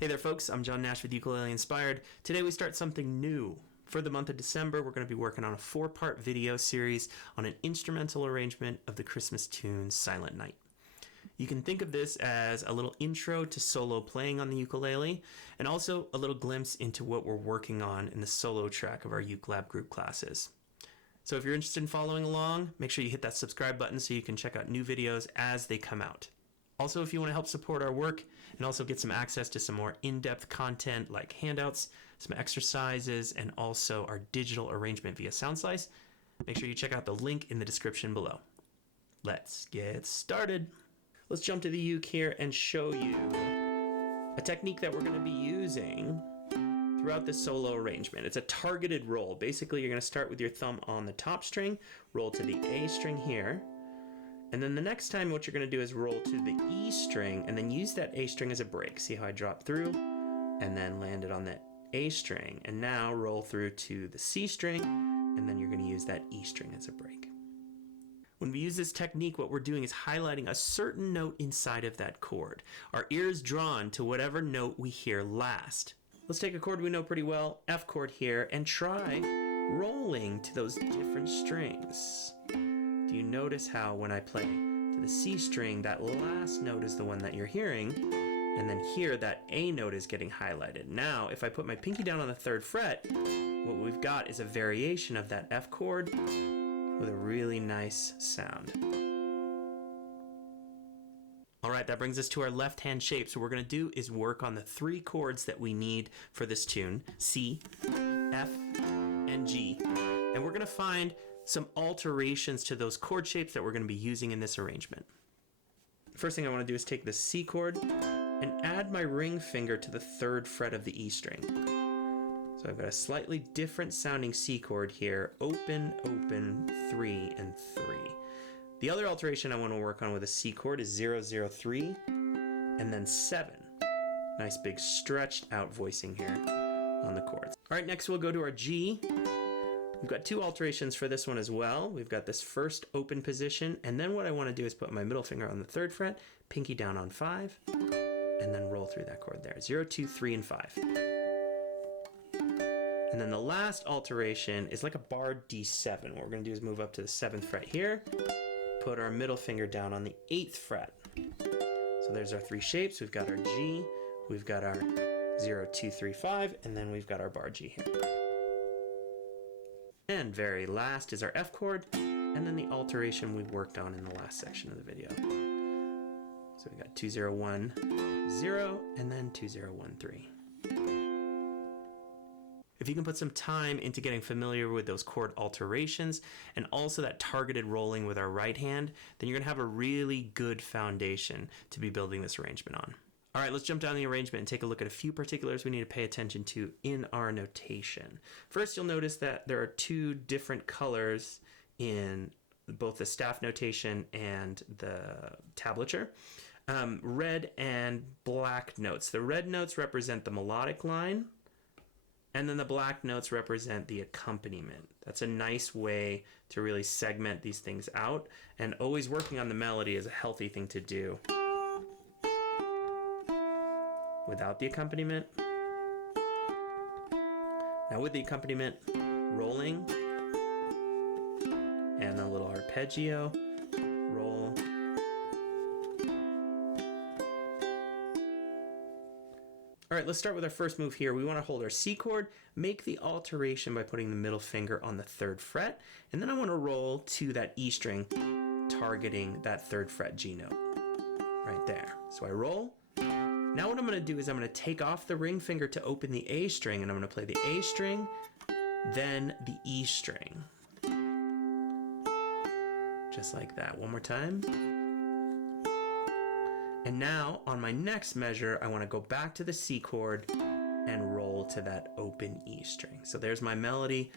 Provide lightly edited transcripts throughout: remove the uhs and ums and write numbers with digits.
Hey there folks, I'm John Nash with Ukulele Inspired. Today we start something new. For the month of December, we're going to be working on a 4-part video series on an instrumental arrangement of the Christmas tune Silent Night. You can think of this as a little intro to solo playing on the ukulele, and also a little glimpse into what we're working on in the solo track of our UkeLab group classes. So if you're interested in following along, make sure you hit that subscribe button so you can check out new videos as they come out. Also, if you want to help support our work and also get some access to some more in-depth content like handouts, some exercises, and also our digital arrangement via SoundSlice, make sure you check out the link in the description below. Let's get started. Let's jump to the uke here and show you a technique that we're going to be using throughout the solo arrangement. It's a targeted roll. Basically, you're going to start with your thumb on the top string, roll to the A string here, and then the next time what you're going to do is roll to the E string and then use that A string as a break. See how I dropped through and then landed on that A string, and now roll through to the C string and then you're going to use that E string as a break. When we use this technique, what we're doing is highlighting a certain note inside of that chord. Our ear is drawn to whatever note we hear last. Let's take a chord we know pretty well, F chord here, and try rolling to those different strings. Do you notice how when I play to the C string, that last note is the one that you're hearing, and then here that A note is getting highlighted. Now, if I put my pinky down on the 3rd fret, what we've got is a variation of that F chord with a really nice sound. All right, that brings us to our left-hand shape. So what we're going to do is work on the 3 chords that we need for this tune, C, F, and G. And we're going to find some alterations to those chord shapes that we're going to be using in this arrangement. First thing I want to do is take the C chord and add my ring finger to the 3rd fret of the E string. So I've got a slightly different sounding C chord here, open, open, 3, and 3. The other alteration I want to work on with a C chord is 0, 0, 3, and then 7. Nice big stretched out voicing here on the chords. All right, next we'll go to our G. We've got 2 alterations for this one as well. We've got this first open position, and then what I want to do is put my middle finger on the 3rd fret, pinky down on 5, and then roll through that chord there. 0, 2, 3, and 5. And then the last alteration is like a barred D7. What we're going to do is move up to the 7th fret here, put our middle finger down on the 8th fret. So there's our 3 shapes. We've got our G, we've got our 0, 2, 3, 5, and then we've got our bar G here. And very last is our F chord, and then the alteration we worked on in the last section of the video. So we got 2, 0, 1, 0, and then 2, 0, 1, 3. If you can put some time into getting familiar with those chord alterations and also that targeted rolling with our right hand, then you're going to have a really good foundation to be building this arrangement on. All right, let's jump down the arrangement and take a look at a few particulars we need to pay attention to in our notation. First, you'll notice that there are 2 different colors in both the staff notation and the tablature. Red and black notes. The red notes represent the melodic line, and then the black notes represent the accompaniment. That's a nice way to really segment these things out, and always working on the melody is a healthy thing to do. Without the accompaniment. Now with the accompaniment, rolling, and a little arpeggio, roll. All right, let's start with our first move here. We want to hold our C chord, make the alteration by putting the middle finger on the 3rd fret, and then I want to roll to that E string, targeting that 3rd fret G note, right there. So I roll. Now what I'm going to do is I'm going to take off the ring finger to open the A string, and I'm going to play the A string, then the E string. Just like that. One more time. And now on my next measure, I want to go back to the C chord and roll to that open E string. So there's my melody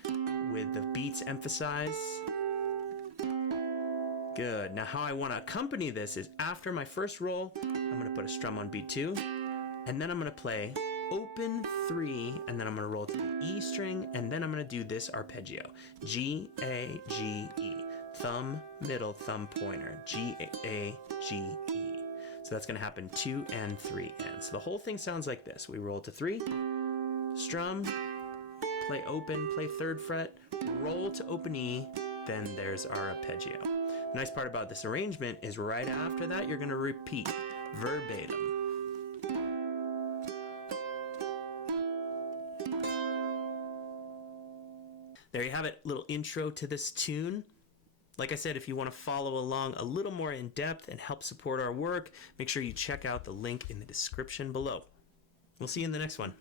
with the beats emphasized. Good. Now how I want to accompany this is after my first roll, I'm going to put a strum on beat 2, and then I'm going to play open 3, and then I'm going to roll to the E string, and then I'm going to do this arpeggio. G, A, G, E. Thumb, middle, thumb, pointer. G, A, G, E. So that's going to happen 2 and 3 and. So the whole thing sounds like this. We roll to 3, strum, play open, play 3rd fret, roll to open E, then there's our arpeggio. The nice part about this arrangement is right after that you're going to repeat verbatim. There you have it, little intro to this tune. Like I said, if you want to follow along a little more in depth and help support our work, make sure you check out the link in the description below. We'll see you in the next one.